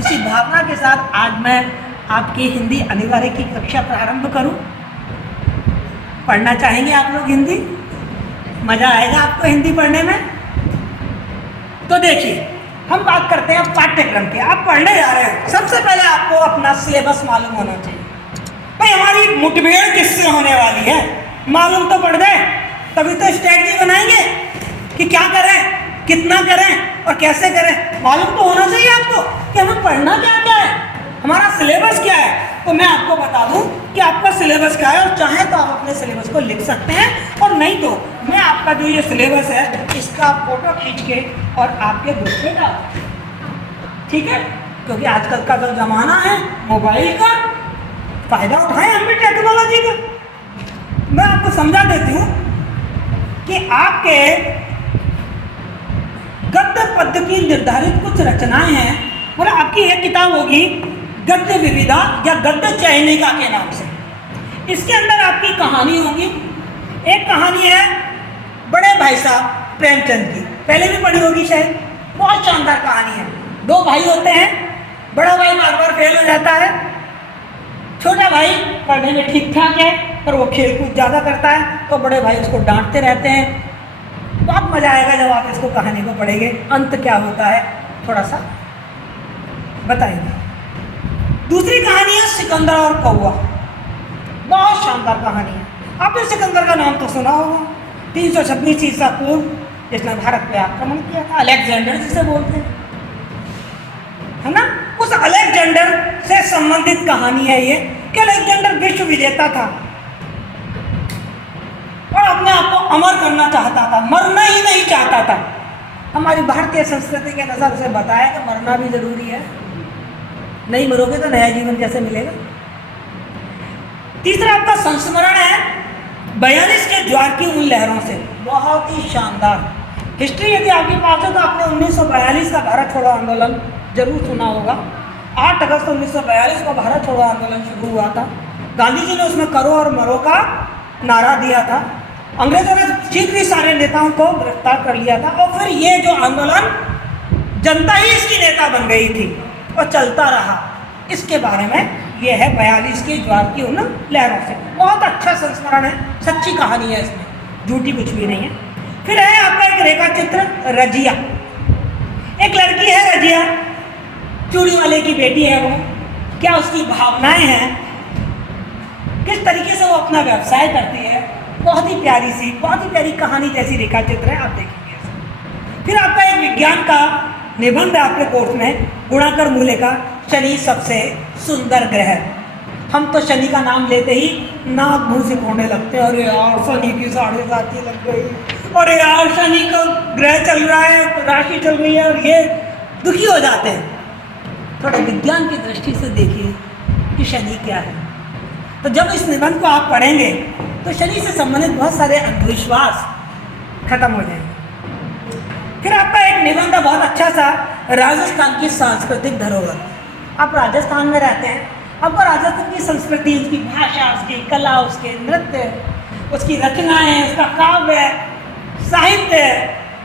इसी भावना के साथ आज मैं आपकी हिंदी अनिवार्य की कक्षा प्रारंभ करूं। पढ़ना चाहेंगे आप लोग हिंदी? मज़ा आएगा आपको हिंदी पढ़ने में? तो देखिए, हम बात करते हैं पाठ्यक्रम की। आप पढ़ने जा रहे हो, सबसे पहले आपको अपना सिलेबस मालूम होना चाहिए। भाई हमारी मुठभेड़ किससे होने वाली है, मालूम तो पड़ जाए, तभी तो स्ट्रेटजी बनाएंगे कि क्या करें, कितना करें और कैसे करें। मालूम तो होना चाहिए आपको कि हमें पढ़ना क्या क्या है, हमारा सिलेबस क्या है। तो मैं आपको बता दूं कि आपका सिलेबस क्या है, और चाहे तो आप अपने सिलेबस को लिख सकते हैं, और नहीं तो मैं आपका जो ये सिलेबस है इसका फोटो खींच के और आपके ग्रुप में डाल, ठीक है? क्योंकि आजकल का जो ज़माना है मोबाइल का, फ़ायदा उठाएं हम भी टेक्नोलॉजी का। मैं आपको समझा देती हूँ कि आपके गद्य पद्य की निर्धारित कुछ रचनाएं हैं, और आपकी एक किताब होगी गद्य विविधा या गद्य चयनिका के नाम से। इसके अंदर आपकी कहानी होगी। एक कहानी है बड़े भाई साहब प्रेमचंद की, पहले भी पढ़ी होगी शायद, बहुत शानदार कहानी है। दो भाई होते हैं, बड़ा भाई बार बार फेल हो जाता है, छोटा भाई पढ़ने में ठीक ठाक है पर वो खेल कूद ज़्यादा करता है, तो बड़े भाई उसको डांटते रहते हैं। बहुत मज़ा आएगा जब आप इसको कहानी को पढ़ेंगे। अंत क्या होता है थोड़ा सा बताएंगे। दूसरी कहानी है सिकंदर और कौवा, बहुत शानदार कहानी है। आपने सिकंदर का नाम तो सुना होगा, 326 ईसा पूर्व जिसने भारत पे आक्रमण किया था, अलेक्जेंडर जिसे बोलते हैं, है ना? उस अलेक्जेंडर से संबंधित कहानी है ये कि अलेक्जेंडर विश्व विजेता था और अपने आप को अमर करना चाहता था, मरना ही नहीं चाहता था। हमारी भारतीय संस्कृति के नज़र से बताया कि मरना भी जरूरी है, नहीं मरोगे तो नया जीवन कैसे मिलेगा। तीसरा आपका संस्मरण है 42 के ज्वार की उन लहरों से, बहुत ही शानदार हिस्ट्री। यदि आपके पास है तो आपने 1942 का भारत छोड़ो आंदोलन जरूर सुना होगा। 8 अगस्त 1942 को भारत छोड़ो आंदोलन शुरू हुआ था। गांधी जी ने उसमें करो और मरो का नारा दिया था। अंग्रेजों ने शीघ्र ही सारे नेताओं को गिरफ्तार कर लिया था, और फिर ये जो आंदोलन जनता ही इसकी नेता बन गई थी और चलता रहा। इसके बारे में ये है 42 के ज्वार की उन लहरों से। बहुत अच्छा संस्मरण है, सच्ची कहानी है, इसमें झूठी कुछ भी नहीं है। फिर है आपका एक रेखा चित्र रजिया। एक लड़की है रजिया, चूड़ी वाले की बेटी है वो। क्या उसकी भावनाएं हैं, किस तरीके से वो अपना व्यवसाय करती है, बहुत ही प्यारी सी, बहुत ही प्यारी कहानी जैसी रेखा चित्र है, आप देखेंगे। फिर आपका एक विज्ञान का निबंध है आपके कोर्स में, गुणाकर मूल्य का, शनि सबसे सुंदर ग्रह। हम तो शनि का नाम लेते ही नाक मुंह से खोने लगते हैं, अरे यार शनि की 7.5 लग गई, अरे यार शनि का ग्रह चल रहा है, राशि चल रही है, और ये दुखी हो जाते हैं। थोड़ा विज्ञान की दृष्टि से देखिए कि शनि क्या है। तो जब इस निबंध को आप पढ़ेंगे तो शनि से संबंधित बहुत सारे अंधविश्वास खत्म हो जाएंगे। फिर आपका एक निबंध है बहुत अच्छा सा, राजस्थान की सांस्कृतिक धरोहर। आप राजस्थान में रहते हैं, आपको राजस्थान की संस्कृति, उसकी भाषा, उसकी कला, उसके नृत्य, उसकी रचनाएं, उसका काव्य, साहित्य,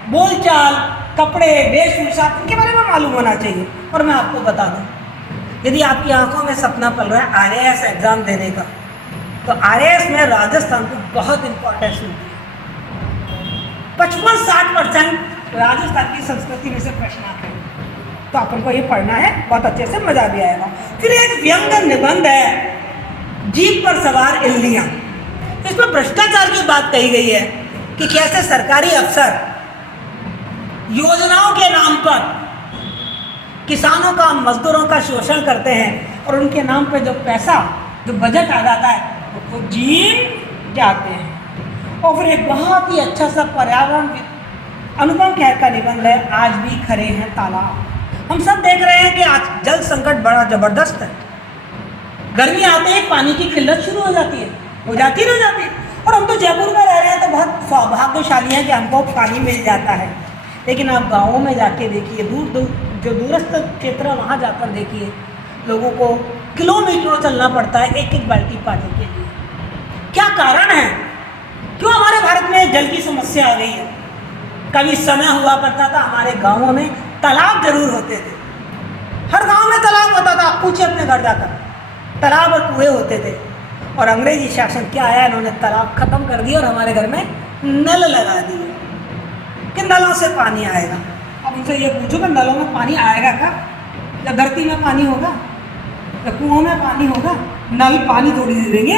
बोलचाल, कपड़े, वेशभूषा, इनके बारे में मालूम होना चाहिए। और मैं आपको बता दूं, यदि आपकी आंखों में सपना पल रहा है आरएएस एग्जाम देने का, तो आरएएस में राजस्थान को बहुत इंपॉर्टेंस मिलती है। 55-60% राजस्थान की संस्कृति में से प्रश्न आते हैं, तो आपको ये पढ़ना है, बहुत अच्छे से मजा भी आएगा। फिर एक व्यंग निबंध है, जीप पर सवार इल्लियां। इसमें भ्रष्टाचार की बात कही गई है कि कैसे सरकारी अफसर योजनाओं के नाम पर किसानों का, मजदूरों का शोषण करते हैं, और उनके नाम पे जो पैसा, जो बजट आ जाता है वो खुद जीन जाते हैं। और फिर एक बहुत ही अच्छा सा पर्यावरण अनुपम खेर का निबंध है, आज भी खड़े हैं तालाब। हम सब देख रहे हैं कि आज जल संकट बड़ा ज़बरदस्त है। गर्मी आते ही पानी की किल्लत शुरू हो जाती है, हो जाती है। और हम तो जयपुर में रह रहे हैं तो बहुत सौभाग्यशाली हैं कि हमको पानी मिल जाता है। लेकिन आप गाँवों में जाके देखिए, दूर दूर जो दूरस्थ क्षेत्र है वहाँ जाकर देखिए, लोगों को किलोमीटरों चलना पड़ता है एक एक बाल्टी पानी के लिए। क्या कारण है, क्यों हमारे भारत में जल की समस्या आ गई है? कभी समय हुआ करता था हमारे गाँवों में तालाब जरूर होते थे, हर गांव में तालाब पूछिए अपने घर जाकर, तालाब और कुएं होते थे, और अंग्रेजी शासन क्या आया, इन्होंने तालाब खत्म कर दिया और हमारे घर में नल लगा दिए कि नलों से पानी आएगा। अब उनसे ये पूछो कि नलों में पानी आएगा क्या, या धरती में पानी होगा, या कुओं में पानी होगा? नल पानी थोड़ी दे देंगे,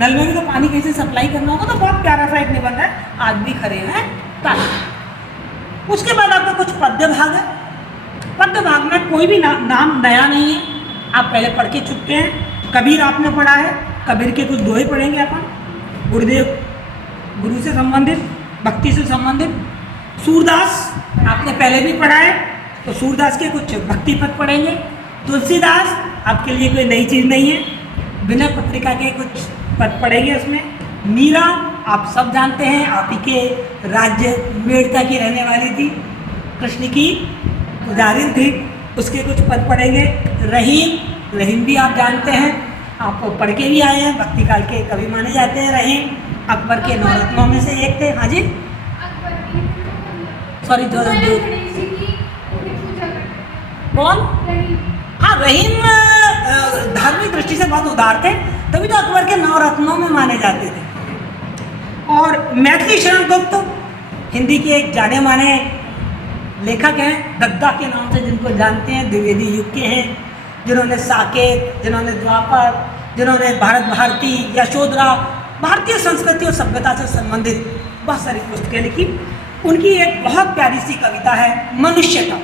नल में भी तो पानी कैसे सप्लाई करना होगा। तो बहुत प्यारा सा एक निबंध है, आज भी खड़े हैं तालाब। उसके बाद आपका कुछ पद्य भाग है। पद्य भाग में कोई भी नाम नया नहीं है, आप पहले पढ़ के चुके हैं। कबीर आपने पढ़ा है, कबीर के कुछ दोहे पढ़ेंगे अपन, गुरुदेव, गुरु से संबंधित, भक्ति से संबंधित। सूरदास आपने पहले भी पढ़ा है, तो सूरदास के कुछ भक्ति पद पढ़ेंगे। तुलसीदास आपके लिए कोई नई चीज़ नहीं है, विनय पत्रिका के कुछ पद पढ़ेंगे उसमें। मीरा आप सब जानते हैं, आप ही के राज्य मेड़ता की रहने वाली थी, कृष्ण की पुजारिन थी, उसके कुछ पद पढ़ेंगे। रहीम, रहीम भी आप जानते हैं, आप पढ़ के भी आए हैं, भक्ति काल के कवि माने जाते हैं रहीम, अकबर के नौरत्नों में से एक थे। हाँ जी, सॉरी जो कौन? हाँ, रहीम धार्मिक दृष्टि से बहुत उदार थे, तभी तो अकबर के नवरत्नों में माने जाते थे। और मैथिली शरण गुप्त हिंदी के एक जाने माने लेखक हैं, गद्दा के नाम से जिनको जानते हैं, द्विवेदी युग के हैं, जिन्होंने साकेत, जिन्होंने द्वापर, जिन्होंने भारत भारती, यशोधरा, भारतीय संस्कृति और सभ्यता से संबंधित बहुत सारी पुस्तकें लिखी। उनकी एक बहुत प्यारी सी कविता है मनुष्यता,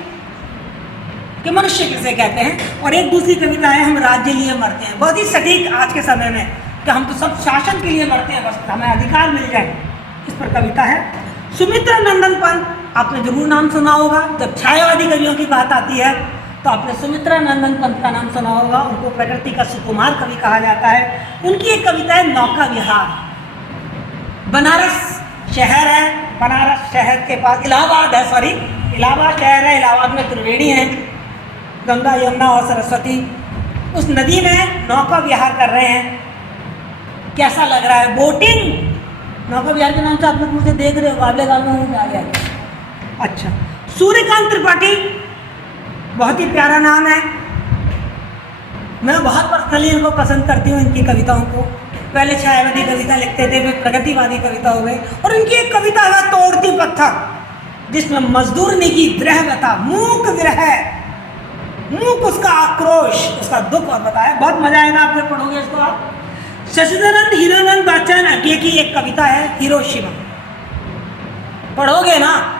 कि मनुष्य किसे कहते हैं, और एक दूसरी कविता है हम राज्य लिए मरते हैं। बहुत ही सटीक आज के समय में कि हम तो सब शासन के लिए मरते हैं, बस हमें अधिकार मिल जाए, इस पर कविता है। सुमित्रा नंदन पंत आपने जरूर नाम सुना होगा। जब छायावादी कवियों की बात आती है तो आपने सुमित्रा नंदन पंत का नाम सुना होगा। उनको प्रकृति का सुकुमार कवि कहा जाता है। उनकी एक कविता है नौका विहार। बनारस शहर है, बनारस शहर के पास इलाहाबाद है, सॉरी इलाहाबाद शहर है, इलाहाबाद में त्रिवेणी है, गंगा यमुना और सरस्वती। उस नदी में नौका विहार कर रहे हैं। कैसा लग रहा है? बोटिंग। नौका विहार के नाम से आप लोग मुझे देख रहे हो, बाबले गाल में मुझे आ गया। अच्छा, सूर्यकांत त्रिपाठी बहुत ही प्यारा नाम है। मैं बहुत पर्सनली इनको पसंद करती हूँ, इनकी कविताओं को। पहले छायावादी कविता लिखते थे, फिर प्रगतिवादी कविता हो गई। और इनकी एक कविता है तोड़ती पत्थर, जिसमें मजदूरनी की विरह बता, मूक विरह, मूक उसका आक्रोश, उसका दुख और बताया। बहुत मजा आएगा, आप जब पढ़ोगे इसको। आप शशिधरन हीरानंद बादशाह आगे की एक कविता है हिरोशिमा, पढ़ोगे ना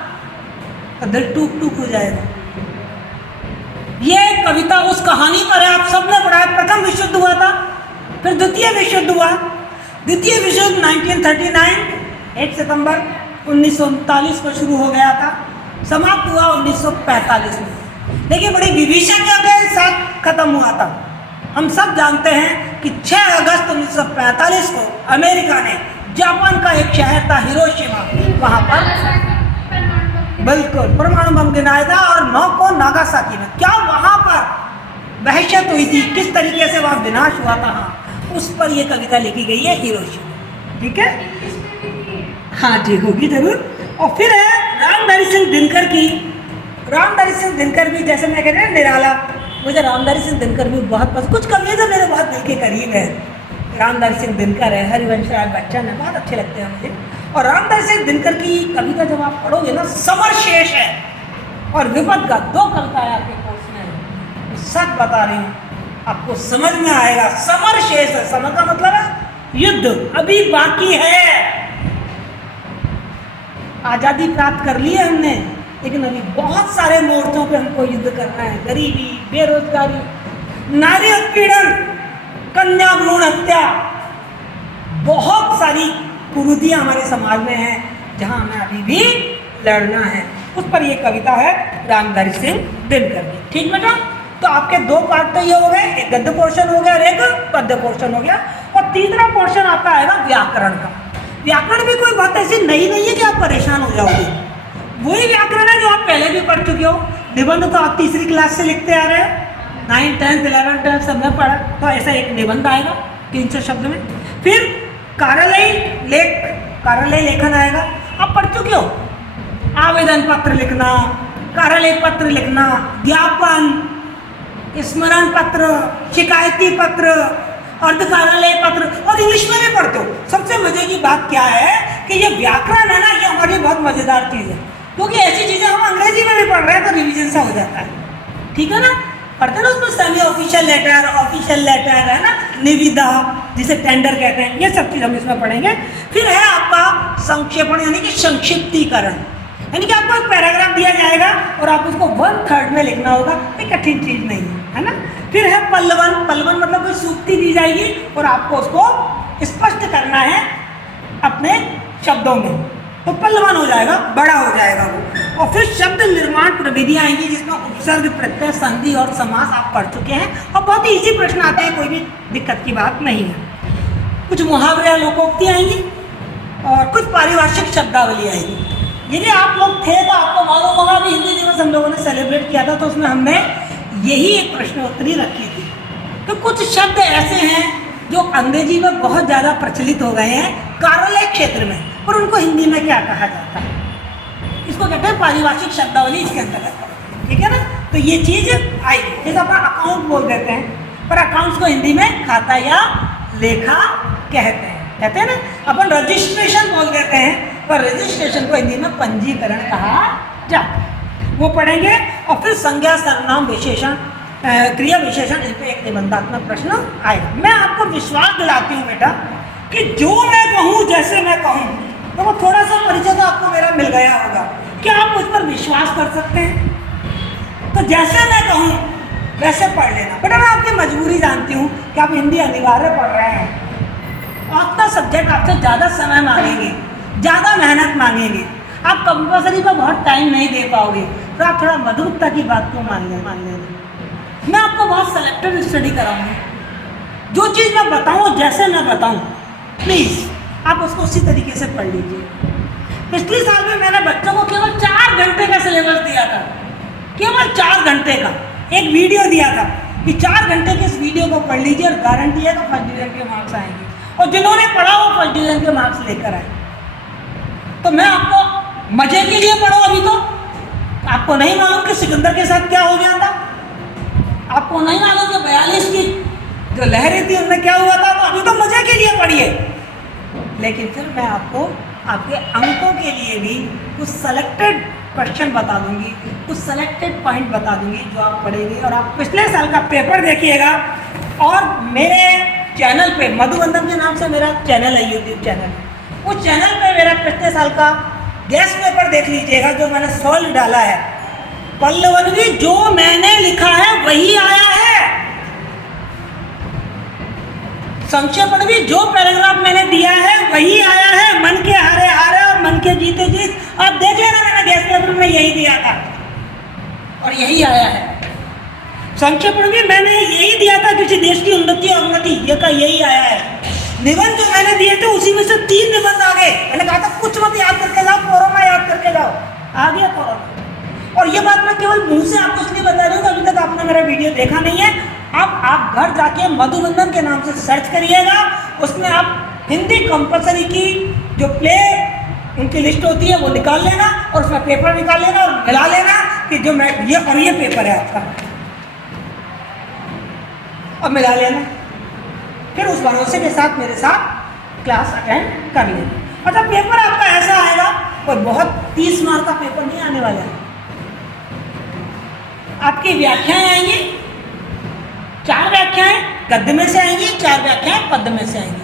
तो दिल टूक टूक हो जाएगा। ये कविता उस कहानी पर है, आप सबने पढ़ा है। प्रथम विश्व युद्ध हुआ था, फिर द्वितीय विश्व युद्ध हुआ। द्वितीय विश्व युद्ध 1939 1 सितंबर 1939 को शुरू हो गया था, समाप्त हुआ 1945 में। लेकिन बड़ी विभीषण के साथ खत्म हुआ था। हम सब जानते हैं कि 6 अगस्त 1945 को अमेरिका ने जापान का एक शहर था हिरोशिमा, वहाँ पर बिल्कुल परमाणु बम गिराया था, और 9 को नागासाकी में। क्या वहाँ पर वहशत हुई थी, किस तरीके से वहाँ विनाश हुआ था, हाँ, उस पर यह कविता लिखी गई है हिरोशिमा। ठीक है, हाँ जी, होगी जरूर। और फिर है रामधारी सिंह दिनकर की। रामधारी सिंह दिनकर भी, जैसे मैं कहते हैं निराला, मुझे रामधारी सिंह दिनकर भी बहुत पसंद। कुछ कवियाँ तो मेरे बहुत दिल के करीब है। रामधारी सिंह दिनकर है, हरिवंश राय बच्चन है, बहुत अच्छे लगते हैं मुझे। और रामधारी सिंह दिनकर की कविता जब आप पढ़ोगे ना, समर शेष है और विपद का 2 कविताएं आपके कोर्स में है। सच बता रही हूँ, आपको समझ में आएगा। समर शेष है, समर का मतलब है युद्ध अभी बाकी है। आज़ादी प्राप्त कर ली है हमने, लेकिन अभी बहुत सारे मोर्चों पे हमको युद्ध करना है। गरीबी, बेरोजगारी, नारी उत्पीड़न, कन्या भ्रूण हत्या, बहुत सारी कुरीतियां हमारे समाज में हैं, जहां हमें अभी भी लड़ना है। उस पर यह कविता है रामधारी सिंह दिनकर की। ठीक बेटा, तो आपके 2 पार्ट तो ये हो गए, एक गद्य पोर्शन हो गया और एक पद्य पोर्शन हो गया। और तीसरा पोर्शन आपका आएगा व्याकरण का। व्याकरण भी कोई बात ऐसी नई नहीं है कि आप परेशान हो जाओगे। वही व्याकरण है जो आप पहले भी पढ़ चुके हो। निबंध तो आप तीसरी क्लास से लिखते आ रहे हैं, 9, 10, 11, 12 सब में पढ़ा। तो ऐसा एक निबंध आएगा 300 शब्द में। फिर कार्यालय लेखन आएगा, आप पढ़ चुके हो। आवेदन पत्र लिखना, कार्यालय पत्र लिखना, ज्ञापन, स्मरण पत्र, शिकायती पत्र, अर्ध कार्यालय पत्र, और इंग्लिश में भी पढ़ते हो। सबसे मजे की बात क्या है कि ये व्याकरण है ना, ये हमारी बहुत मजेदार चीज़ है, क्योंकि ऐसी चीज़ें हम अंग्रेजी में भी पढ़ रहे हैं तो रिवीजन सा हो जाता है, ठीक है ना। पढ़ते ना उसमें सेमी ऑफिशियल लेटर है ना, निविदा जिसे टेंडर कहते हैं, ये सब चीज़ हम इसमें पढ़ेंगे। फिर है आपका संक्षेपण यानी कि संक्षिप्तीकरण, यानी कि आपको एक पैराग्राफ दिया जाएगा और आप उसको 1/3 में लिखना होगा, कोई कठिन चीज़ नहीं है ना। फिर है पल्लवन, पल्लवन मतलब कोई सूक्ति दी जाएगी और आपको उसको स्पष्ट करना है अपने शब्दों में, तो पल्लवन हो जाएगा, बड़ा हो जाएगा वो। और फिर शब्द निर्माण प्रविधियाँ आएंगी जिसमें उपसर्ग, प्रत्यय, संधि और समास आप पढ़ चुके हैं और बहुत ही ईजी प्रश्न आते हैं, कोई भी दिक्कत की बात नहीं है। कुछ मुहावरे या लोकोक्ति आएंगी और कुछ पारिभाषिक शब्दावली आएगी। यदि आप लोग थे तो आपको मालूम होगा कि हिंदी दिवस हम लोगों ने सेलिब्रेट किया था, तो उसमें हमने यही एक प्रश्नोत्तरी रखी थी। तो कुछ शब्द ऐसे हैं जो अंग्रेजी में बहुत ज़्यादा प्रचलित हो गए हैं कार्यालय क्षेत्र में, और उनको हिंदी में क्या कहा जाता है, इसको कहते हैं पारिभाषिक शब्दावली, इसके अंतर्गत, ठीक है ना। तो ये चीज़ आई, जैसे अपन अकाउंट बोल देते हैं, पर अकाउंट्स को हिंदी में खाता या लेखा कहते हैं ना। अपन रजिस्ट्रेशन बोल देते हैं, पर रजिस्ट्रेशन को हिंदी में पंजीकरण कहा जाता है, वो पढ़ेंगे। और फिर संज्ञा, सर्वनाम, विशेषण, क्रिया विशेषण, इन पर एक निबंधात्मक प्रश्न आएगा। मैं आपको विश्वास दिलाती हूँ बेटा कि जो मैं कहूँ, जैसे मैं कहूँ, तो वो थोड़ा सा परिचय तो आपको मेरा मिल गया होगा। क्या आप मुझ पर विश्वास कर सकते हैं? तो जैसे मैं कहूँ वैसे पढ़ लेना बेटा। मैं आपकी मजबूरी जानती हूँ कि आप हिंदी अनिवार्य पढ़ रहे हैं, आपका सब्जेक्ट आपसे ज़्यादा समय मांगेंगे, ज़्यादा मेहनत मांगेंगे, आप कंपल्सरी पर बहुत टाइम नहीं दे पाओगे, तो आप थोड़ा मधुरता की बात को मान लेना। मैं आपको बहुत सेलेक्टिव स्टडी कराऊंगी, जो चीज़ मैं बताऊँ, जैसे मैं बताऊँ, प्लीज़ आप उसको उसी तरीके से पढ़ लीजिए। पिछले साल में मैंने बच्चों को केवल 4 घंटे का सिलेबस दिया था, केवल 4 घंटे का एक वीडियो दिया था कि 4 घंटे के इस वीडियो को पढ़ लीजिए और गारंटी है कि फर्स्ट डिवीजन के मार्क्स आएंगे, और जिन्होंने पढ़ा वो फर्स्ट डिवीजन के मार्क्स लेकर आए। तो मैं आपको मजे के लिए पढ़ो, अभी तो आपको नहीं मालूम कि सिकंदर के साथ क्या हो गया था, आपको नहीं मालूम कि 42 की जो लहरें थी उनमें क्या हुआ था, तो अभी तो मजे के लिए पढ़िए। लेकिन फिर मैं आपको आपके अंकों के लिए भी कुछ सेलेक्टेड क्वेश्चन बता दूंगी, कुछ सेलेक्टेड पॉइंट बता दूंगी जो आप पढ़ेंगे, और आप पिछले साल का पेपर देखिएगा। और मेरे चैनल पे, मधुबंधन के नाम से मेरा चैनल है, यूट्यूब चैनल, उस चैनल पे मेरा पिछले साल का गेस्ट पेपर देख लीजिएगा जो मैंने सॉल्व डाला है। पल्लवन भी जो मैंने लिखा है वही आया है, संक्षेपण भी जो पैराग्राफ मैंने दिया है वही आया है, मन के हारे हारे और मन के जीते जीत। आप देख लेना, मैंने गेस्ट पेपर में यही दिया था और यही आया है। संक्षेपण भी मैंने यही दिया था, किसी देश की उन्नति और अवनति, ये का यही आया है। निबंध जो मैंने दिए थे उसी में से 3 निबंध आ गए। मैंने कहा था कुछ मत याद करके जाओ, कोरोना याद करके जाओ, आ गया कोरोना। और ये बात मैं केवल मुंह से आपको इसलिए बता रही हूँ, अभी तक आपने मेरा वीडियो देखा नहीं है। अब आप घर जाके मधुबंधन के नाम से सर्च करिएगा, उसमें आप हिंदी कंपल्सरी की जो प्ले उनकी लिस्ट होती है वो निकाल लेना, और उसमें पेपर निकाल लेना और मिला लेना कि जो मैं ये पेपर है आपका, और मिला लेना। फिर उस भरोसे के साथ मेरे साथ क्लास अटेंड कर लेना। मतलब पेपर आपका ऐसा आएगा, कोई बहुत 30 मार्क का पेपर नहीं आने वाला है। आपकी व्याख्याएं आएंगी, 4 व्याख्याएं गद्य में से आएंगी, 4 व्याख्याएं पद्य में से आएंगी।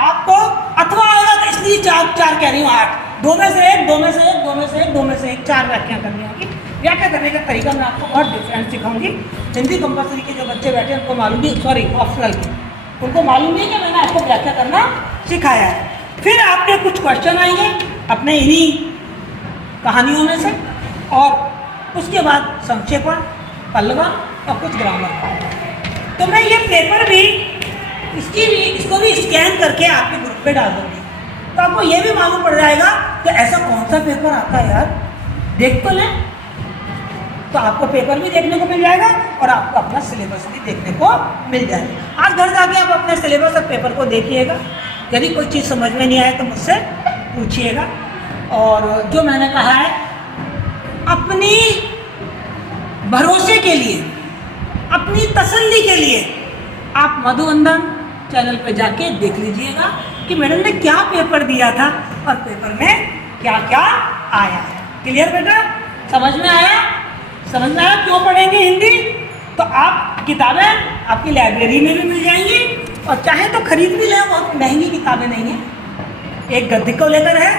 आपको अथवा आएगा तो इसलिए 4 कह रही हूँ, 8, 2 में से 1, 2 में से 1, 2 में से 1, 2 में से 1, 4 व्याख्या करनी होगी। व्याख्या करने का तरीका मैं आपको बहुत डिफरेंट सिखाऊंगी। हिंदी कंपल्सरी के जो बच्चे बैठे हैं उनको मालूम भी, सॉरी ऑप्शनल के, उनको मालूम नहीं कि मैंने आपको व्याख्या करना सिखाया है। फिर आपके कुछ क्वेश्चन आएंगे अपने इन्हीं कहानियों में से, और उसके बाद संक्षेपण, पल्लवन और कुछ ग्रामर। तो मैं ये पेपर भी इसको भी स्कैन करके आपके ग्रुप पे डाल दूँगी, तो आपको ये भी मालूम पड़ जाएगा कि ऐसा कौन सा पेपर आता है यार, देख तो लें। तो आपको पेपर भी देखने को मिल जाएगा और आपको अपना सिलेबस भी देखने को मिल जाएगा। आज घर जाके आप अपने सिलेबस और पेपर को देखिएगा, यदि कोई चीज़ समझ में नहीं आए तो मुझसे पूछिएगा। और जो मैंने कहा है, अपनी भरोसे के लिए अपनी तसल्ली के लिए आप मधुवंदन चैनल पे जाके देख लीजिएगा कि मैडम ने क्या पेपर दिया था और पेपर में क्या क्या आया है। क्लियर बेटा? समझ में आया? समझ में आया क्यों पढ़ेंगे हिंदी? तो आप किताबें आपकी लाइब्रेरी में भी मिल जाएंगी और चाहे तो खरीद भी लें, बहुत महंगी किताबें नहीं हैं। एक गद्य को लेकर है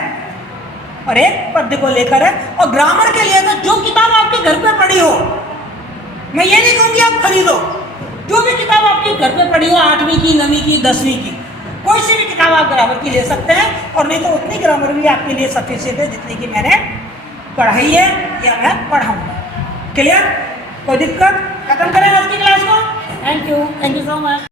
और एक पद्य को लेकर है। और ग्रामर के लिए तो जो किताब आपके घर पे पड़ी हो, मैं ये नहीं कहूँगी आप खरीदो, जो भी किताब आपके घर पे पड़ी हो, 8वीं की, 9वीं की, 10वीं की, कोई सी भी किताब आप ग्रामर की ले सकते हैं। और नहीं तो उतनी ग्रामर भी आपके लिए सफिशिएंट है जितनी की मैंने पढ़ाई है या मैं पढ़ाऊँगा। क्लियर? कोई दिक्कत? खत्म करें आज की क्लास को। Thank you so much.